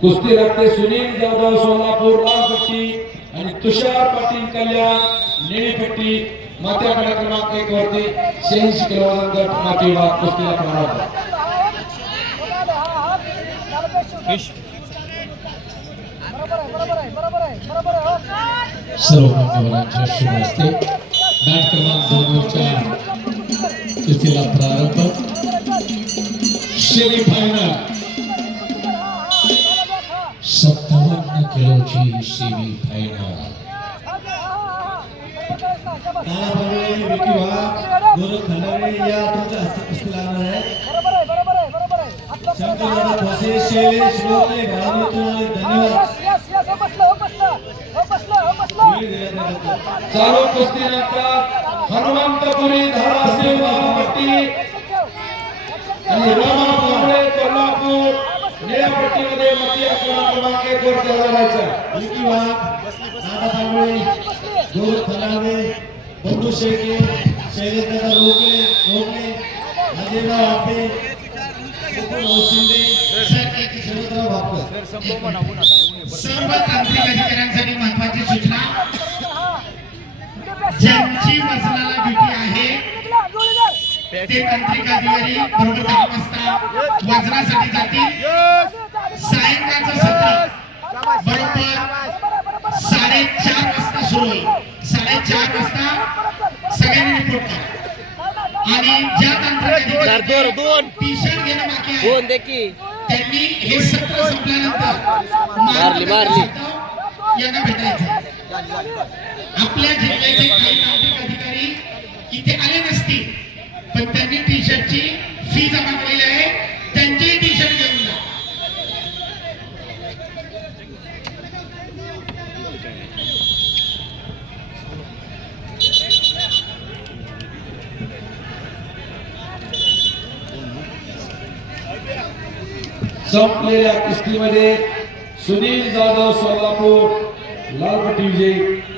कुस्ती रक्ते सुनील जाधव सोलापूर लालपट्टी आणि तुषार पाटील कल्याण निळीपट्टी मात्याकडे क्रमांक एक वरती शहाऐंशी किलो वजन गट माती विभाग कुस्तीला क्रमांक सर्व मान्यवरांच्या शुभ हस्ते बॅट क्रमांक दोन वरच्या कुस्तीला प्रारंभ. सेमी भावी तुम्हाला धन्यवाद वेळ दिल्याबद्दल चालू कुस्तीनंतर हनुमंतपुरी धाराशिव आणि क्रमांक केला जायचा हजर विकी वाघ दादा पांगळे गौरव खंडारे बंडू शेके शैलेश दादा रोगले अजयराव आपे भापकर सर्व तांत्रिक अधिकाऱ्यांसाठी महत्वाची सूचना. ज्यांची ड्युटी आहे ते तांत्रिक अधिकारी बरोबर दहा वाजता वजनासाठी जातील सायंकाळचं सत्र बरोबर साडेचार वाजता सुरू होईल. साडेचार वाजता सगळ्यांनी रिपोर्ट करा आणि ज्या तांत्रिक अधिकारी टी शर्ट घेणं बाकी आहे. त्यांनी हे सत्र संपल्यानंतर मारली, मारली. यांना भेटायचं आपल्या जिल्ह्याचे संपलेल्या कुस्तीमध्ये सुनील जाधव सोलापूर लालपट्टी विजयी.